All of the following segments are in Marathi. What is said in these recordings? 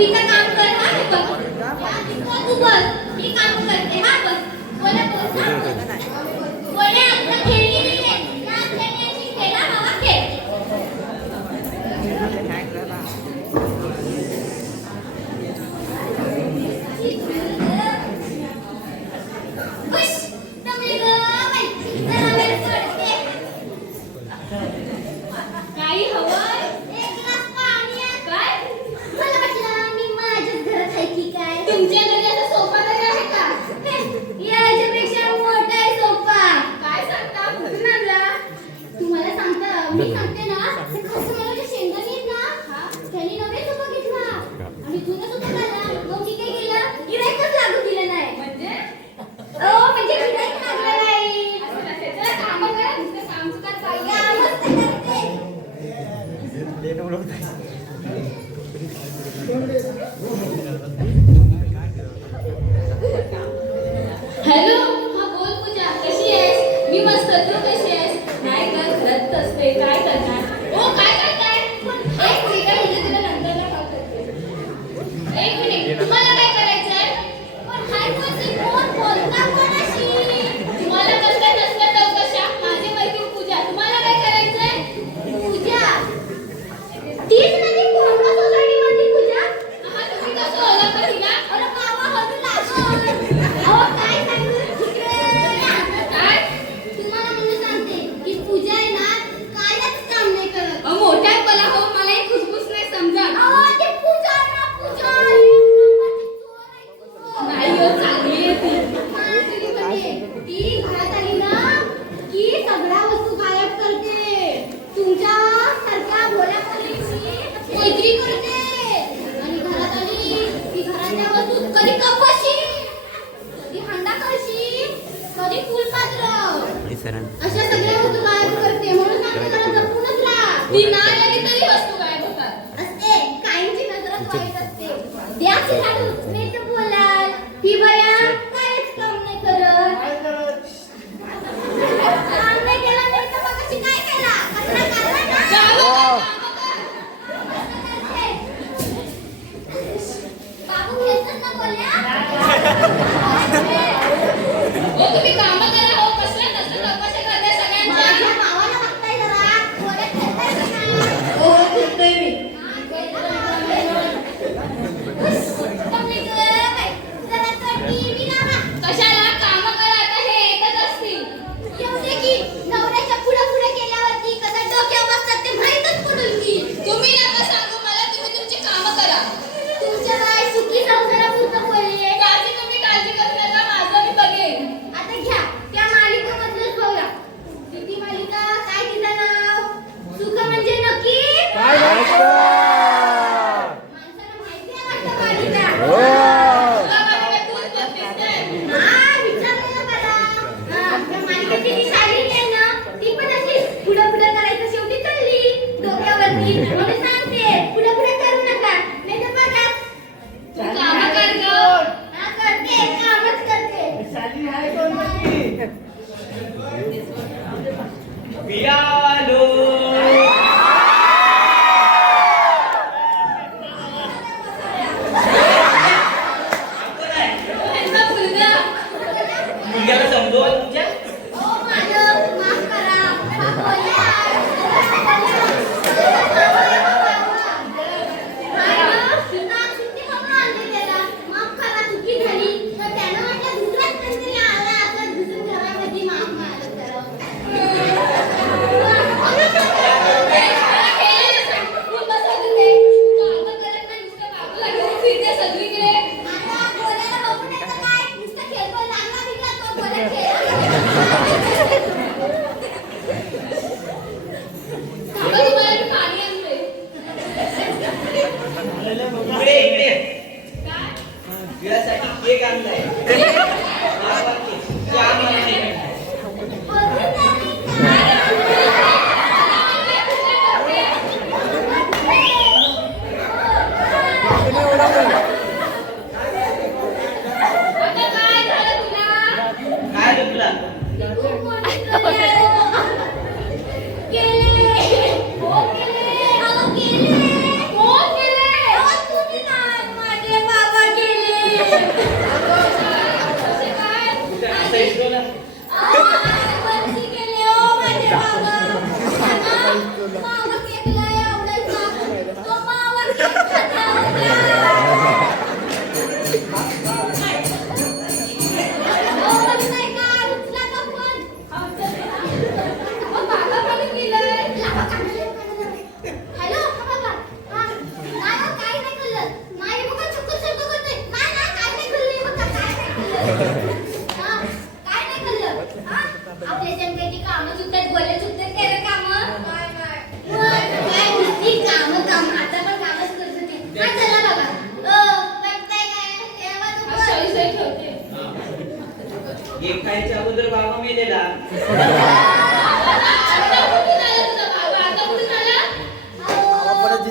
इथं काम कर हा हे बघ. तू बस मी काम करते हा बस. बोला बोल ना. बोले आता खेळली नाही या खेळण्याची खेळा हवा खेळ. काही हवंय एक ग्लास पाणी आहे काय मला वाटलं मी माझ्याच घरात आहे की काय तुमच्या घरी आता सोफा तरी आहे का याच्यापेक्षा मोठा आहे सोफा काय सांगता कुठून आणला तुम्हाला सांगता मी सांगते ना ते खासवाल्याचे शेंगदाणे आहेत ना त्यांनी नवीन सोफा घेतला आणि जुना सोफा झाला मग मी काय केलं गिऱ्हाईकच लागू दिलं नाही म्हणजे म्हणजे गिऱ्हाईक लागलं नाही असं नसेल तर काम करा दुसरं काम चुकत पाहिजे मस्त करते हॅलो हा बोल पूजा कशी आहेस मी मस्त तू कशी आहेस नाही का घरात असते काय करणार ओ काय काय काय एक मिनिट म्हणजे तुला नंतरला कॉल करते एक मिनिट तुम्हाला काय करायचंय पण हाय कोण बोलता कोणाशी तुम्हाला कसं नसलं चौकशा माझी मैत्रीण पूजा तुम्हाला काय करायचंय पूजा तीच म्हणजे कोणता सोसायटी मध्ये पूजा हा तुम्ही कसं ओळखता तिला अरे बाबा हळू लागो अहो काय सांगू इकडे काय तुम्हाला म्हणून सांगते की पूजा आहे ना कायच काम नाही करत मोठ्या बोला हो मला एक खुसखुस नाही समजत अहो ते पूजा ना पूजा नाही हो चांगली आहे ती घरात आली ना की सगळ्या वस्तू गायब करते तुमच्या सारख्या भोळ्या मुलींची मैत्री करते आणि घरात आली की घरातल्या वस्तू कधी कपशी कधी हंडा करशी कधी फुलपात्र अशा सगळ्या वस्तू गायब करते म्हणून सांगते जरा जपूनच राहा ती नाही आली तरी वस्तू गायब होतात असते काहींची नजरच वाईट असते द्याची झाडू नाही तर बोलाल ही बया काहीच काम नाही करत काम नाही केला नाही तर मग कशी काय केला कचरा काढला ना बाबू घेतच ना बोलल्या ओ तुम्ही काम करा हो कसल्या तसं तमाशा करताय सगळ्यांच्या भावाला बघताय जरा बोलत खेळताय का हो खेळतोय मी कशाला काम करा आता हे एकच असतील एवढे की नवऱ्याच्या पुढे पुढे केल्यावरती कसा डोक्यावर बसतात ते माहीतच पडून की तुम्ही नका सांगू मला तुम्ही तुमची काम करा तुमच्या बाई सुखी संसारापुरतं बोलले काळजी तुम्ही काळजी करू नका माझं मी बघेन आता घ्या त्या मालिकेमधलंच बघा किती मालिका काय तिचं नाव सुख म्हणजे नक्की काय माणसाला माहिती आहे वाटतं मालिका म्हणून सांगते पुढे पुढे करू नका नाही तर बघा काम कर गो हा करते कामच करते साली आहे कोण नक्की पियालो मुलग्याला समजवत तुझ्या ओ माझं माफ करा माफ करा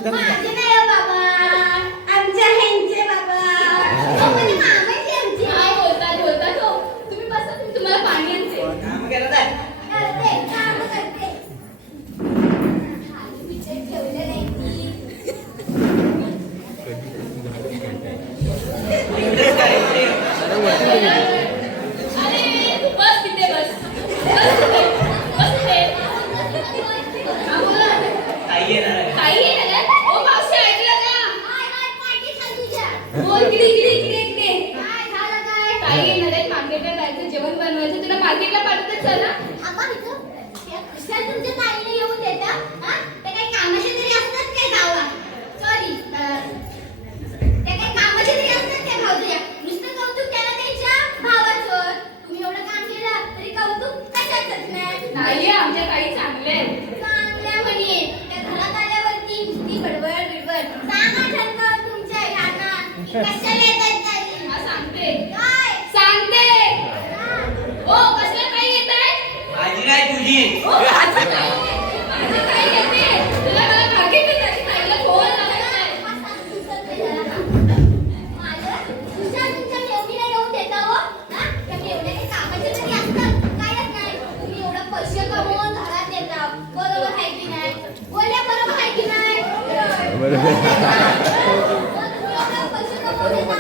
माझे नाही हो बाबा, आमच्या ह्यांचे बाबा. हो, म्हणजे मामाचे आमचे. हा, बोलतात हो. तुम्ही बसा, तुम्हाला पाणी आणते. करते, काम करते. खाली पिठे ठेवलं नाही की. अरे, बस तिथे बस. बस तिथे. हा, बोला. काही येणार आहे? ओ मावशी, ऐकलं का? बोल, इकडे. काय येणार आहे? मार्केटला जायचं, जेवण बनवायचं. तुला मार्केटला पाठवते, चल ना. तुमच्या ताईने येऊन देता? ते काही कामाचे तरी असतात काय गावात? सॉरी, ते काही कामाचे तरी असतात काय भाऊजया? नुसतं कौतुक केलं त्यांच्या भावाचं. तुम्ही एवढं काम केलं तरी कौतुक कशाचंच नाही. नाही, आमच्या ताई चांगल्या आहेत. चांगल्या म्हणे. त्या घरात आल्यावरती नुसती बडबड. सांगा ठणकावून तुमच्या यांना की कशाला येतात ताई? हा, सांगते. काय? सांगते. ओ, कसलं काही येत आहे? माझी नाही तुझी. माझी काय येते? तुला मला मागे जायची ताईला फोन लावायचा आहे. माझं तुझ्या तुमच्या मेवणीला येऊन देता हो? त्या मेवण्या काही कामाचे तरी असतात? कायच नाही. तुम्ही एवढं पैसे कमवून घरात देता. बरोबर आहे की नाही? बोलल्या बरोबर आहे की नाही? तुम्ही एवढं पैसे कमवून देता.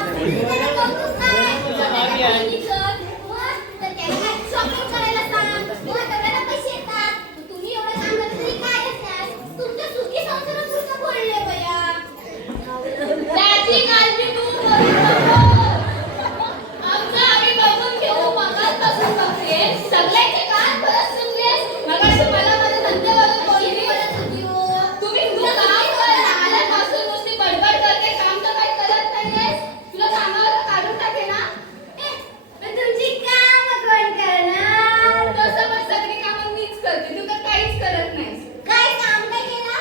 त्याला कौतुक नाही. स्वतःच्या बहिणीचं. मग तर त्याला काय शॉपिंग करायला सांग. मग तेवढ्याला पैसे येतात. तुम्ही एवढं काम करता तरी कायच नाही. तुमच्या सुखी संसारापुरतं बोलले बया. त्याची काळजी तू करू नको. आमचं आम्ही बघून घेऊ. मगाचपासून बघते. सगळ्याचे कान परत सुटलेस. मगाशी मला माझ्या धंद्यावरून बोलली म्हणत होती हो. तुम्ही काम कर. आल्यापासून नुसती बडबड करते. काम तर काही करत नाहीयेस. तुला कामावर काढून टाके ना. पण तुमची कामं कोण करणार? तसं पण सगळी कामं मीच करते. तू तर काहीच करत नाहीस. काय काम काय केलं?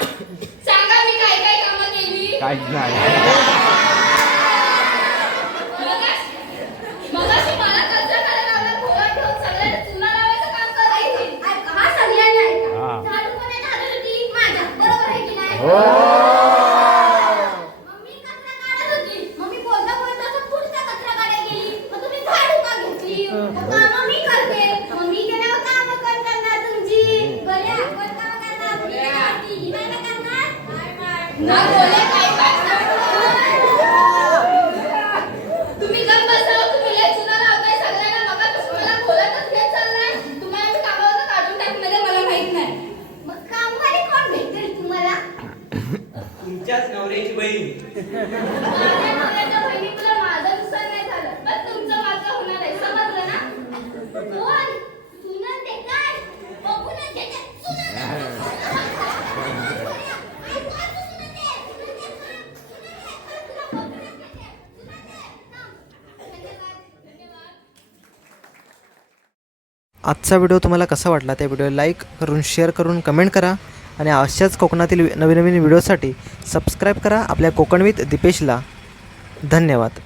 सांगा, मी काय कामं केली? काहीच नाही. मगाशी मला कचरा करायला लावला. घोळा ठेवून सगळ्यांना चुना लावायचं काम करायची. हा, सगळ्यांनी ऐका. हा. झाडू कोणाच्या हातात होती? माझ्या. बरोबर आहे की नाही? हो. मम्मी कचरा काढत होती. मम्मी बोलता असं पुढचा कचरा काढायला गेली. मग तुम्ही झाडू का घेतली? मग कामं मी करते. मम्मी केल्यावर कामं कोण करणार तुमची? बऱ्या, कोण कामं करणार? तुम्ही करणार. ही नाही ना करणार? ना बोले काय तुम्ही गप्प बसा. तुम्ही लय चुना लावताय सगळ्यांना. मगापासून मला बोलतच घेत चाललाय. तुम्हाला मी कामावर काढून टाकणार आहे, मला माहित नाही. मग कामवाली कोण भेटेल तुम्हाला? तुमच्याच नवऱ्याची बहीण. माझ्या नवऱ्याच्या बहिणीला माझं नुकसान नाही झालं. बस तुमचं मात्र होणार आहे. समजलं ना? कोण? सुनत ते काय? बघूनच घेते. आजचा व्हिडिओ तुम्हाला कसा वाटला त्या व्हिडिओला लाईक करून शेअर करून कमेंट करा आणि अशाच कोकणातील नवीन व्हिडिओसाठी सबस्क्राईब करा आपल्या कोकण विथ दीपेशला. धन्यवाद.